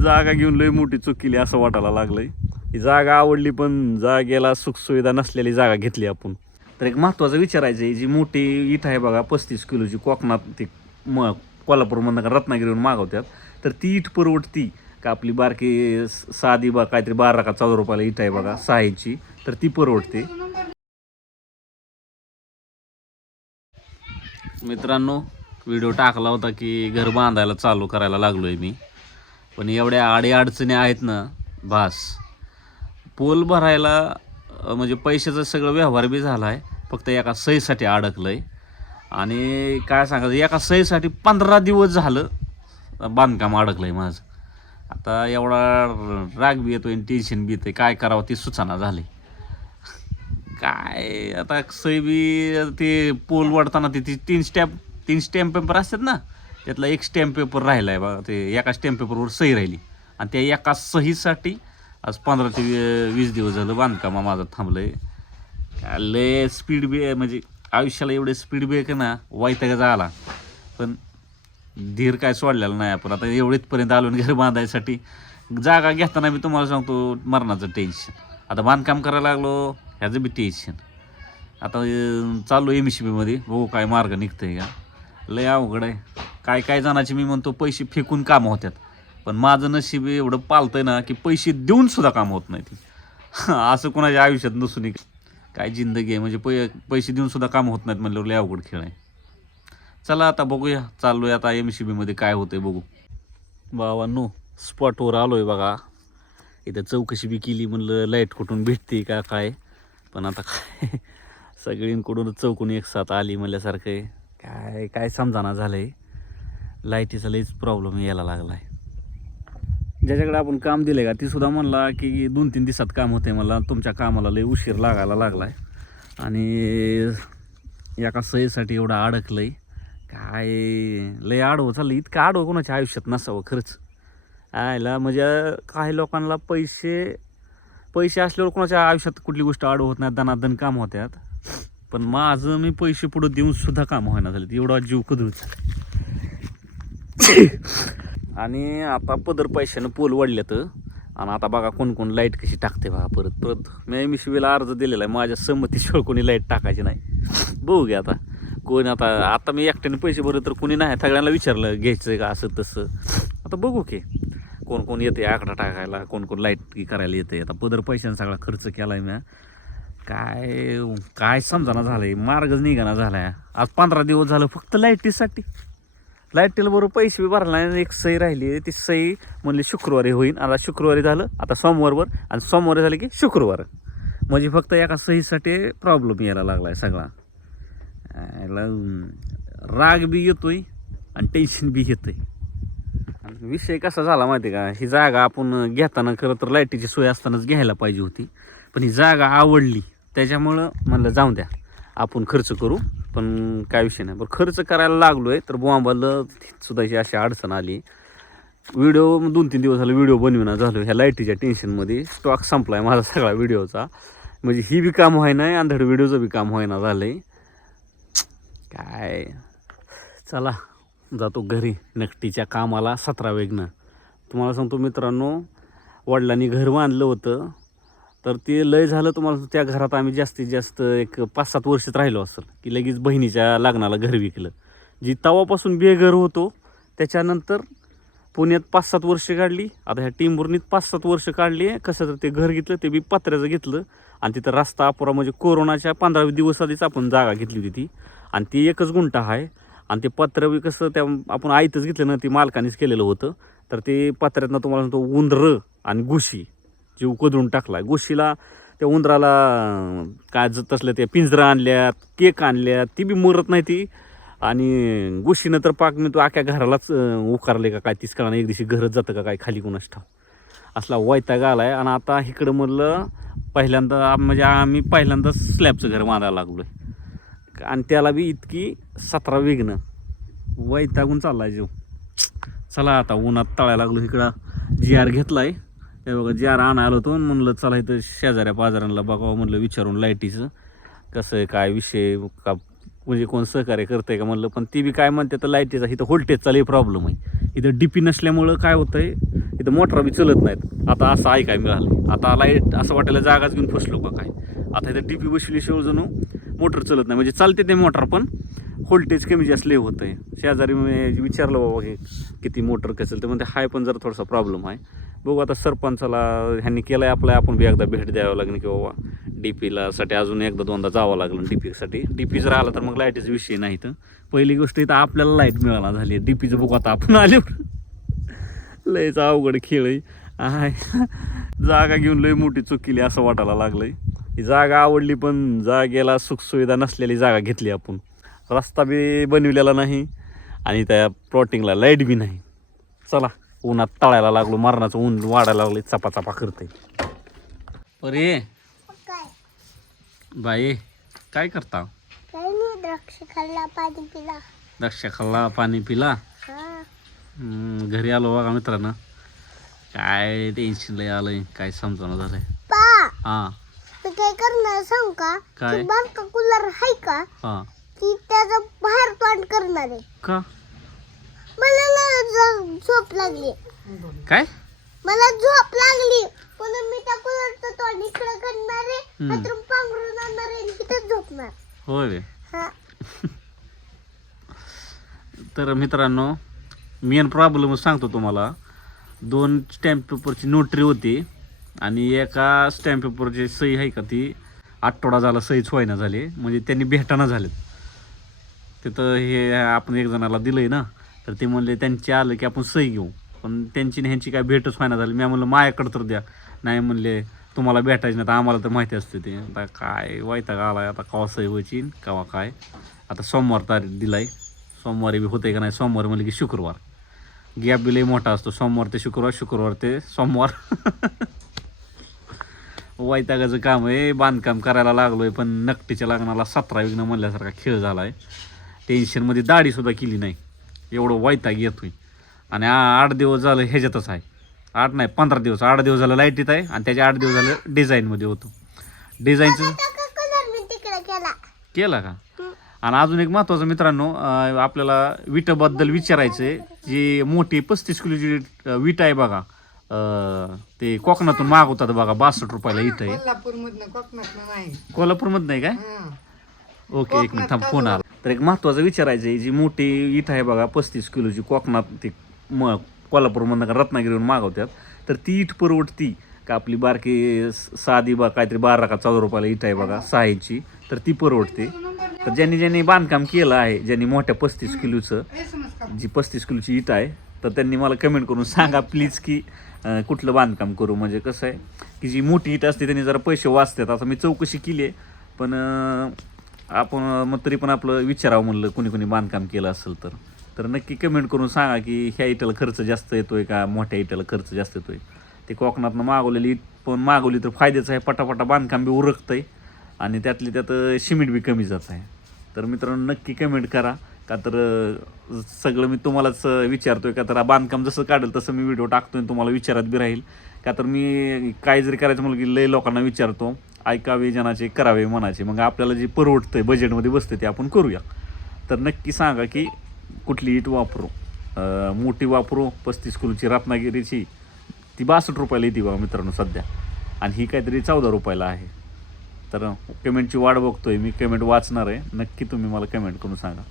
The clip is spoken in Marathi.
जागा घेऊन लय मोठी चूक केली असं वाटायला लागलंय. ही जागा आवडली पण जागेला सुखसुविधा नसलेली जागा घेतली आपण. तर एक महत्त्वाचं विचारायचं आहे जी मोठी इथं आहे बघा पस्तीस किलोची कोकणात ती म कोल्हापूरमधनं का रत्नागिरीहून मागवतात. तर ती इट परवडती का आपली बारकी साधी बा काहीतरी बारा का चौदा रुपयाला इट आहे बघा सहाची. तर ती परवडते. मित्रांनो व्हिडिओ टाकला होता की घर बांधायला चालू करायला लागलो आहे मी. पण एवढ्या आडीअडचणी आहेत ना भास पोल भरायला म्हणजे पैशाचा सगळं व्यवहार बी झाला आहे फक्त एका सहीसाठी अडकलं आहे आणि काय सांगायचं एका सहीसाठी पंधरा दिवस झालं बांधकाम अडकलं आहे माझं. आता एवढा राग बी येतो आणि टेन्शन बी येतंय. काय करावं ती सुचना झाली. काय आता सही बी ते पोल वाढताना ते ती तीन स्टॅम्प तीन स्टॅम्प पेपर असतात ना त्यातला एक स्टॅम्प पेपर राहिला आहे बा ते एका स्टॅम्प पेपरवर सही राहिली. आणि त्या एका सहीसाठी आज पंधरा ते वी- वीस दिवस झालं बांधकाम माझं थांबलं आहे लय स्पीड बे म्हणजे आयुष्याला एवढे स्पीड ब्रेक आहे ना वाईटचा आला. पण धीर काय सोडलेला नाही आपण. आता एवढेचपर्यंत आलो आणि घर बांधायसाठी जागा घेताना मी तुम्हाला सांगतो मरणाचं टेन्शन आता बांधकाम करायला लागलो ह्याचं बी टेन्शन आता चालू चाललो एम सी बीमध्ये बघू काय मार्ग निघतंय का. लय अवघड आहे. काय काय जणांचे मी म्हणतो पैसे फेकून कामं होतात पण माझं नशीब एवढं पालतंय ना की पैसे देऊन सुद्धा काम होत नाही ती. असं कोणाच्या आयुष्यात नसून एक- काय जिंदगी आहे म्हणजे पै पैसे देऊन सुद्धा काम होत नाहीत म्हणल्यावर लय अवघड खेळ आहे. चला आता बघूया चाललोय आता एम सी बीमध्ये काय होतंय बघू. बाबा नो स्पॉटवर आलो आहे बघा. इथं चौकशी बी केली म्हणलं लाइट कुठून भेटते का काय? पण आता काय? सगळींकडून चौकून एक साथ आली म्हणल्यासारखं आहे. काय काय समजाना झालं आहे लाईटीचा लईच प्रॉब्लेम यायला लागला आहे ज्याच्याकडे आपण काम दिले का ती सुद्धा म्हणला की दोन तीन दिवसात काम होते मला तुमच्या कामाला लई उशीर लागायला लागला आहे आणि एका सहीसाठी एवढं अडकलं आहे काय लय आडवं चाललं इतकं आडवं कोणाच्या आयुष्यात नसावं खरंच. आयला म्हणजे काही लोकांना पैसे पैसे असल्यावर कोणाच्या आयुष्यात कुठली गोष्ट आडवं होत नाही दनादन काम होत्यात. पण माझं मी पैसे पुढं देऊन सुद्धा काम व्हायना झाले एवढा जीव कधूच आणि आता पदर पैशानं पोल वाढल्यात आणि आता बघा कोण कोण लाइट कशी टाकते बघा परत. परत मी एम अर्ज दिलेला आहे. माझ्या संमतीशिवाय कोणी लाइट टाकायची नाही. बघू घ्या आता. कोण आता आता मी एकट्याने पैसे भरले तर कोणी नाही. सगळ्यांना विचारलं घ्यायचं का असं तसं. आता बघू की कोण कोण येते आकडा टाकायला कोण कोण लाइट करायला येते. आता पदर पैशाने सगळा खर्च केला आहे मी काय काय समजाना झालं आहे मार्गच निघाना झाला आहे आज पंधरा दिवस झालं फक्त लाईटीसाठी. लाइट टेलबरोबर पैसे बी भरला आणि एक सही राहिली ती सही म्हणली शुक्रवारी होईल आता शुक्रवारी झालं आता सोमवारवर. आणि सोमवारी झालं की शुक्रवार. म्हणजे फक्त एका सहीसाठी प्रॉब्लेम यायला लागला आहे सगळा याला, राग बी येतोय आणि टेन्शन बी येतंय. विषय कसा झाला माहिती आहे का? ही जागा आपण घेताना खरं तर लाईटीची सोय असतानाच घ्यायला पाहिजे होती. पण ही जागा आवडली. त्याच्यामुळं म्हणलं जाऊ द्या. आपण खर्च करू. पण काय विषय नाही. बरं खर्च करायला लागलो आहे तर बोंबाला सुद्धा अशी अशी अडचण आली. व्हिडिओ दोन तीन दिवस झाले व्हिडिओ बनविना झालो ह्या लाईटीच्या टेन्शनमध्ये स्टॉक संपला आहे माझा सगळा व्हिडिओचा. म्हणजे ही बी काम व्हायना आहे अंधड व्हिडिओचं बी काम व्हायना झालं आहे काय? चला जातो घरी. नकटीच्या कामाला सतरा वेगनं तुम्हाला सांगतो मित्रांनो वडिलांनी घर बांधलं होतं. तर ते लय झालं तुम्हाला त्या घरात आम्ही जास्तीत जास्त एक पाच सात वर्षात राहिलो असेल की लगेच बहिणीच्या लग्नाला घर विकलं. जी तवापासून बेघर होतो त्याच्यानंतर पुण्यात पाच सात वर्ष काढली. आता ह्या टिंबुर्नीत पाच सात वर्ष काढली. कसं तर ते घर घेतलं ते बी पत्र्याचं घेतलं. आणि तिथं रस्ता अपुरा म्हणजे कोरोनाच्या पंधरा दिवस आधीच आपण जागा घेतली होती ती. आणि ती एकच गुंठा आहे. आणि ते पत्र बी कसं त्या आपण आईतच घेतलं ना ती मालकानेच केलेलं होतं. तर ते पत्र्यातनं तुम्हाला सांगतो उंदरं आणि गुशी. जीव कदरून टाकला गुशीला त्या उंदराला काय ज- तसलं त्या पिंजरा आणल्यात केक आणल्यात ती बी मरत नाही ती. आणि गोष्टीनं तर पाक मी तो आख्या घरालाच उकारले का काय तीस कळा एक दिवशी घरच जातं का काय खाली कोणाच ठाव असला वैताग आलाय आणि आता इकडं म्हणलं पहिल्यांदा म्हणजे आम्ही पहिल्यांदा स्लॅबचं घर बांधायला लागलोय. आणि त्याला बी इतकी सतरा विघ्न. वैतागून चाललाय जीव. चला आता उन्हात तळायला लागलो इकडं. जी आर घेतलाय. हे बघा ज्या आर आलो होतो म्हणलं चला इथं शेजाऱ्या पाजारांना बघावं म्हणलं विचारून लाईटीचं. कसं आहे काय विषय का म्हणजे कोण सहकार्य करतंय का म्हणलं पण ती बी काय म्हणते तर लाईटीचा इथं व्होल्टेजचा लई प्रॉब्लेम आहे. इथं डीपी नसल्यामुळं काय होतं आहे इथं मोटरा बी चलत नाहीत. आता असं ऐकाय मिळालं आता लाइट असं वाटायला जागाच घेऊन फसलो का काय. आता इथं डीपी बसवल्याशिवाय जणू मोटर चलत नाही. म्हणजे चालते ते मोटर पण व्होल्टेज कमी जास्त लय होतं आहे शेजारी मी विचारलं बाबा हे किती मोटर कसं तर म्हणते हाय पण जरा थोडासा प्रॉब्लेम आहे. बघू आता सरपंचाला ह्यांनी केलं आहे आपलं आपण बी एकदा भेट द्यावं लागेल की बाबा डी पीला साठी अजून एकदा दोनदा जावं लागलं डी पीसाठी डी पी जर आला तर मग लाईटीचा विषय नाही तर पहिली गोष्ट इथं आपल्याला लाइट मिळाला झाली. डी पीचं बघू आता आपण आल्यावर लयच अवघड खेळ आहे. जागा घेऊन लय मोठी चूक केली असं वाटायला लागलंय. ही जागा आवडली पण जागेला सुखसुविधा नसलेली जागा घेतली आपण. रस्ता बी बनविलेला नाही आणि त्या प्लॉटिंगला लाइट बी नाही. चला. उन्हात तळायला लागलो मरणाचं ऊन वाढायला लागले चपा चपा करते अरे काय? बाई काय करता? काही नाही द्राक्ष खाल्ला पाणी पिला. द्राक्ष खाल्ला पाणी पिला? हा. हम्म, घरी आलो बघा मित्रांनो. काय टेन्शन लय आलंय काय समजणं झालंय. पा हा. मी काय करणार सांग का? काय? बारका कूलर आहे का? हा. ती त्याचं बाहेर तोंड करणार आहे. का? मला ना झोप लागली. काय? मला झोप लागली. म्हणून मी तोंड इकडे करणार आहे हम्म. हातरून पांघरून आणणार आहे आणि तिथेच झोपणार. होय रे. हा. तर मित्रांनो मेन प्रॉब्लेम सांगतो तुम्हाला. दोन स्टॅम्प पेपरची नोटरी होती आणि एका स्टॅम्प पेपरची सही आहे का ती? आठवडा झाला सहीच व्हायना झाली. म्हणजे त्यांनी भेटाना झालेत. तिथं हे आपण एक जणाला दिलंय ना तर ते म्हणले त्यांचे आलं की आपण सही घेऊ. पण त्यांची ह्यांची काय भेटच व्हायना झाली. मी म्हणलं माझ्याकडं तर द्या. नाही म्हणले तुम्हाला भेटायचं नाही तर आम्हाला तर माहिती असते ते. आता काय वैताग आलाय आता कवा सही व्हायची कवा काय. आता सोमवार तारीख दिलाय. सोमवारी बी होते का नाही? सोमवारी म्हणलं की शुक्रवार. गॅप बी मोठा असतो. सोमवार ते शुक्रवार शुक्रवार ते सोमवार. वैतागाचं काम आहे. बांधकाम करायला लागलो आहे पण नकटीच्या लग्नाला सतरा विघ्न म्हणल्यासारखा खेळ झाला आहे टेन्शनमध्ये दाढीसुद्धा केली नाही. एवढं वैताग येतोय. आणि आ- आठ दिवस झालं ह्याच्यातच आहे. आठ नाही पंधरा दिवस. आठ दिवस झालं लाईटीत आहे आणि त्याच्या आठ दिवस झालं डिझाईनमध्ये होतो. डिझाईनचं कलर मी तिकडे केला? केला का? आणि अजून एक महत्त्वाचं मित्रांनो आपल्याला विटाबद्दल विचारायचं आहे जी मोठी पस्तीस किलोची विटा आहे बघा ते कोकणातून मागवतात बघा बासष्ट रुपयाला इथं आहे. कोल्हापूर मधनं कोकणात नाही काय. ओके एक मिनिट थांब फोन आला. तर एक महत्त्वाचं विचारायचं आहे जी मोठी इथं आहे बघा पस्तीस किलोची कोकणात ती म कोल्हापूरमधनं का रत्नागिरीवरून मागवतात तर ती इथ परवडती का आपली बारकी साधी बा काहीतरी बारा का चौदा रुपयाला इथं आहे बघा सहा इंची तर ती परवडते. तर ज्यांनी ज्यांनी बांधकाम केलं आहे ज्यांनी मोठ्या पस्तीस किलोचं जी पस्तीस किलोची इट आहे तर त्यांनी मला कमेंट करून सांगा प्लीज की कुठलं बांधकाम करू. म्हणजे कसं आहे की जी मोठी इट असते त्यांनी जरा पैसे वाचतात. आता मी चौकशी केली आहे पण आपण मग तरी पण आपलं विचारावं म्हणलं कुणी कुणी बांधकाम केलं असेल तर. तर नक्की कमेंट करून सांगा की ह्या इटाला खर्च जास्त येतोय का? मोठ्या इटाला खर्च जास्त येतोय. ते कोकणातनं मागवलेली पण मागवली तर फायद्याचं आहे. पटापटा बांधकाम बी उरकतंय आणि त्यातली त्यात सिमेंट बी कमी जात आहे. तर मित्रांनो नक्की कमेंट करा. का तर सगळं मी तुम्हालाच विचारतोय का तर बांधकाम जसं काढेल तसं मी व्हिडिओ टाकतोय तुम्हाला विचारात बी राहील. का तर मी काय जरी करायचं म्हणलं की लय लोकांना विचारतो ऐकावे जनाचे करावे मनाचे मग आपल्याला जे परवडतंय बजेटमध्ये बसतं ते आपण करूया. तर नक्की सांगा की कुठली इट वापरू? मोठी वापरू पस्तीस किलोची रत्नागिरीची? ती बासष्ट रुपयाला येते बघा मित्रांनो सध्या. आणि ही काहीतरी चौदा रुपयाला आहे. तर पेमेंटची वाट बघतोय मी कमेंट वाचणार आहे. नक्की तुम्ही मला कमेंट करून सांगा.